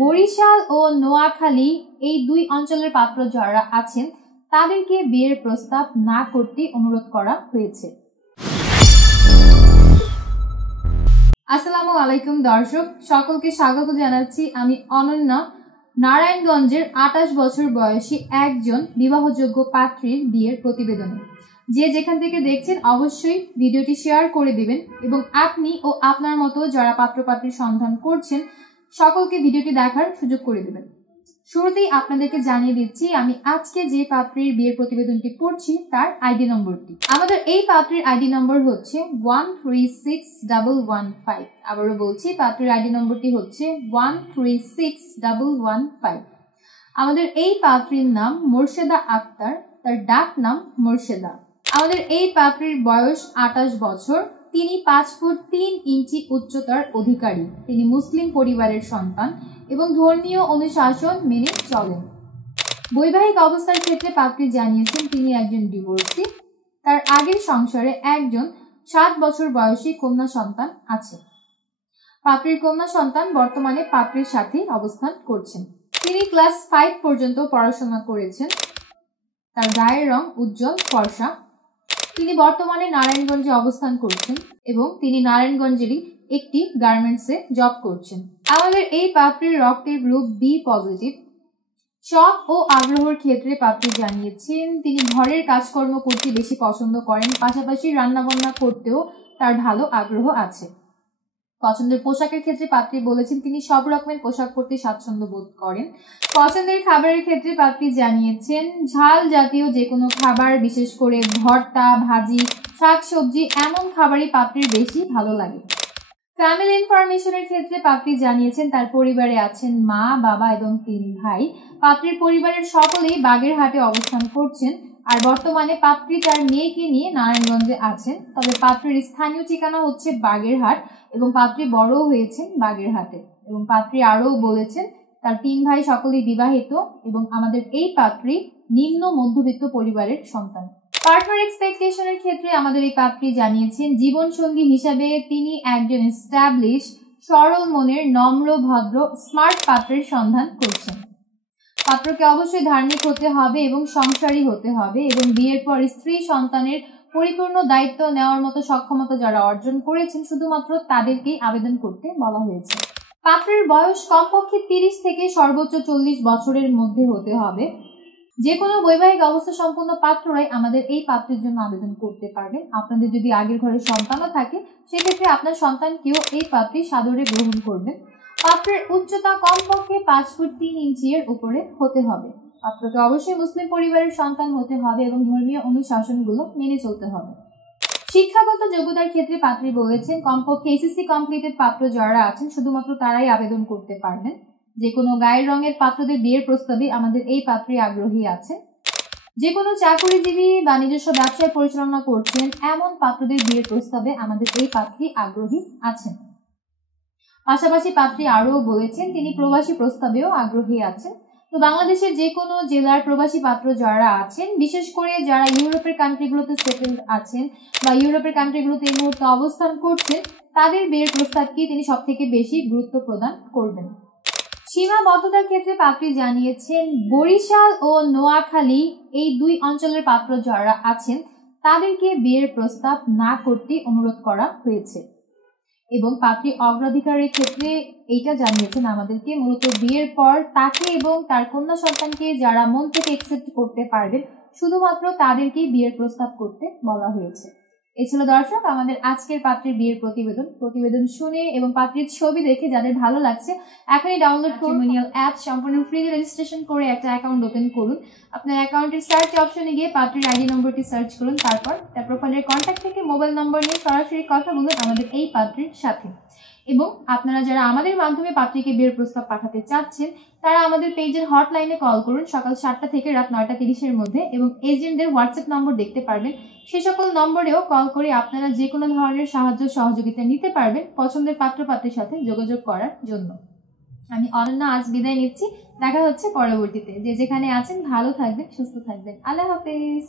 বরিশাল ও নোয়াখালী এই দুই অঞ্চলের পাত্র যারা আছেন তাদেরকে বিয়ের প্রস্তাব না করতে অনুরোধ করা হয়েছে। আসসালামু আলাইকুম দর্শক, সকলকে স্বাগত জানাচ্ছি। আমি অনন্যা। নারায়ণগঞ্জের 28 বছর বয়সী একজন বিবাহযোগ্য পাত্রীর বিয়ের প্রতিবেদনে যে যেখান থেকে দেখছেন অবশ্যই ভিডিওটি শেয়ার করে দিবেন এবং আপনি ও আপনার মতো যারা পাত্রপাত্রীর সন্ধান করছেন সকলকে ভিডিওটি দেখার সুযোগ করে দিবেন। শুরুতেই আপনাদেরকে জানিয়ে দিচ্ছি আমি আজকে যে পাত্রীর বিয়ের প্রতিবেদনটি পড়ছি তার আইডি নম্বরটি। আমাদের এই পাত্রীর আইডি নম্বর হচ্ছে 136115। আবারও বলছি, পাত্রীর আইডি নম্বরটি হচ্ছে 136115। আমাদের এই পাত্রীর নাম মোর্শেদা আক্তার, তার ডাক নাম মোর্শেদা। আমাদের এই পাত্রীর বয়স 28 বছর। তিনি 5 ফুট 3 ইঞ্চি উচ্চতার অধিকারী। তিনি মুসলিম পরিবারের সন্তান এবং ধর্মীয় অনুশাসন মেনে চলেন। বৈবাহিক অবস্থার ক্ষেত্রে পাত্রী জানিয়েছেন তিনি একজন ডিভোর্সি। তার আগের সংসারে একজন 7 বছর বয়সী কন্যা সন্তান আছে। পাত্রীর কন্যা সন্তান বর্তমানে পাত্রীর সাথে অবস্থান করছেন। তিনি ক্লাস 5 পর্যন্ত পড়াশোনা করেছেন। তার গায়ের রং উজ্জ্বল ফর্সা। তিনি বর্তমানে নারায়ণগঞ্জে অবস্থান করছেন এবং তিনি নারায়ণগঞ্জেরই একটি গার্মেন্টসে জব করছেন। আমাদের এই পাত্রীর রক্তের গ্রুপ বি পজিটিভ। শখ ও আগ্রহের ক্ষেত্রে পাত্রী জানিয়েছেন তিনি ঘরের কাজকর্ম করতে বেশি পছন্দ করেন, পাশাপাশি রান্নাবান্না করতেও তার ভালো আগ্রহ আছে। পছন্দের পোশাকের ক্ষেত্রে পাত্রী বলেছেন তিনি সব রকমের পোশাক পরতে স্বাচ্ছন্দ্য বোধ করেন। পছন্দের খাবারের ক্ষেত্রে পাত্রী জানিয়েছেন ঝাল জাতীয় যে কোনো খাবার, বিশেষ করে ভর্তা, ভাজি, শাকসবজি এমন খাবারই পাত্রীর বেশি ভালো লাগে। ফ্যামিলি ইনফরমেশনের ক্ষেত্রে পাত্রী জানিয়েছেন তার পরিবারে আছেন মা, বাবা এবং 3 ভাই। পাত্রীর পরিবারের সকলেই বাগেরহাটে অবস্থান করছেন আর বর্তমানে পাত্রী তার মেয়েকে নিয়ে নারায়ণগঞ্জে আছেন। তবে পাত্রীর স্থানীয় ঠিকানা হচ্ছে বাগেরহাট এবং পাত্রী বড়ও হয়েছেন বাগেরহাটে। এবং পাত্রী আরও বলেছেন তার 3 ভাই সকলেই বিবাহিত এবং আমাদের এই পাত্রী নিম্ন মধ্যবিত্ত পরিবারের সন্তান। পার্টনার এক্সপেকটেশনের ক্ষেত্রে আমাদের এই পাত্রী জানিয়েছেন জীবনসঙ্গী হিসাবে তিনি একজন এস্টাবলিশ, সরল মনের, নম্র, ভদ্র, স্মার্ট পাত্রের সন্ধান করছেন। পাত্রকে অবশ্যই ধার্মিক হতে হবে এবং সংসারী হতে হবে এবং বিয়ের পর স্ত্রী সন্তানের পরিপূর্ণ দায়িত্ব নেওয়ার মতো সক্ষমতা যারা অর্জন করেছেন শুধুমাত্র তাদেরকেই আবেদন করতে বলা হয়েছে। পাত্রের বয়স কমপক্ষে 30 থেকে সর্বোচ্চ 40 বছরের মধ্যে হতে হবে। যে কোনো বৈবাহিক অবস্থা সম্পন্ন পাত্ররাই আমাদের এই পাত্রের জন্য আবেদন করতে পারবেন। আপনাদের যদি আগের ঘরে সন্তানও থাকে সেক্ষেত্রে আপনার সন্তানকেও এই পাত্রী সাদরে গ্রহণ করবেন। পাত্রের উচ্চতা কমপক্ষে 5 ফুট 3 ইঞ্চি এর উপরে হতে হবে। পাত্রকে অবশ্যই মুসলিম পরিবারের সন্তান হতে হবে এবং ধর্মীয় অনুশাসনগুলো মেনে চলতে হবে। শিক্ষাগত যোগ্যতার ক্ষেত্রে পাত্রী বলেছেন কমপক্ষে এসএসসি কমপ্লিটেড পাত্র যারা আছেন শুধুমাত্র তারাই আবেদন করতে পারবেন। যে কোনো গায়ের রঙের পাত্রদের বিয়ের প্রস্তাবে আমাদের এই পাত্রী আগ্রহী আছে। যে কোনো চাকরিজীবী বা নিজস্ব ব্যবসায় পরিচালনা করছেন এমন পাত্রদের বিয়ের প্রস্তাবে আমাদের এই পাত্রী আগ্রহী আছেন। পাশাপাশি পাত্রী আরও বলেছেন তিনি প্রবাসী প্রস্তাবেও আগ্রহী আছেন। তো বাংলাদেশের যে কোনো জেলার প্রবাসী পাত্র যারা আছেন, বিশেষ করে যারা ইউরোপের কান্ট্রিগুলোতে সেটেলড আছেন বা ইউরোপের কান্ট্রিগুলোতে এই মুহূর্তে অবস্থান করছেন, তাদের বিয়ের প্রস্তাবকে তিনি সব থেকে বেশি গুরুত্ব প্রদান করবেন। সীমাবদ্ধতার ক্ষেত্রে পাত্রী জানিয়েছেন বরিশাল ও নোয়াখালী এই দুই অঞ্চলের পাত্র যারা আছেন তাদেরকে বিয়ের প্রস্তাব না করতে অনুরোধ করা হয়েছে এবং পাত্রী অগ্রাধিকারের ক্ষেত্রে এইটা জানিয়েছেন আমাদেরকে মূলত বিয়ের পর তাকে এবং তার কন্যা সন্তানকে যারা মন থেকে অ্যাকসেপ্ট করতে পারবেন শুধুমাত্র তাদেরকেই বিয়ের প্রস্তাব করতে বলা হয়েছে। এই ছিল দর্শক আমাদের আজকের পাত্রীর বিয়ের প্রতিবেদন শুনে এবং পাত্রীর ছবি দেখে যাদের ভালো লাগছে এখনই ডাউনলোড করুন ম্যাট্রিমোনিয়াল অ্যাপ, সম্পূর্ণ ফ্রিতে রেজিস্ট্রেশন করে একটা অ্যাকাউন্ট ওপেন করুন। আপনার অ্যাকাউন্টের সার্চ অপশনে গিয়ে পাত্রীর আইডি নম্বরটি সার্চ করুন, তারপর তার প্রোফাইলের কন্ট্যাক্ট থেকে মোবাইল নম্বর নিয়ে সরাসরি কথা বলুন আমাদের এই পাত্রীর সাথে। এবং আপনারা যারা আমাদের মাধ্যমে পাত্রীকে বিয়ের প্রস্তাব পাঠাতে চাচ্ছেন তারা আমাদের পেজের হটলাইনে কল করুন সকাল 7টা থেকে রাত 9টা 30-এর মধ্যে এবং এজেন্টদের হোয়াটসঅ্যাপ নম্বর দেখতে পারবেন। সেই সকল নম্বরেও কল করে আপনারা যে কোনো ধরনের সাহায্য সহযোগিতা নিতে পারবেন পছন্দের পাত্র পাত্রীর সাথে যোগাযোগ করার জন্য। আমি অনন্যা আজ বিদায় নিচ্ছি। দেখা হচ্ছে পরবর্তীতে। যে যেখানে আছেন ভালো থাকবেন, সুস্থ থাকবেন। আল্লাহ হাফেজ।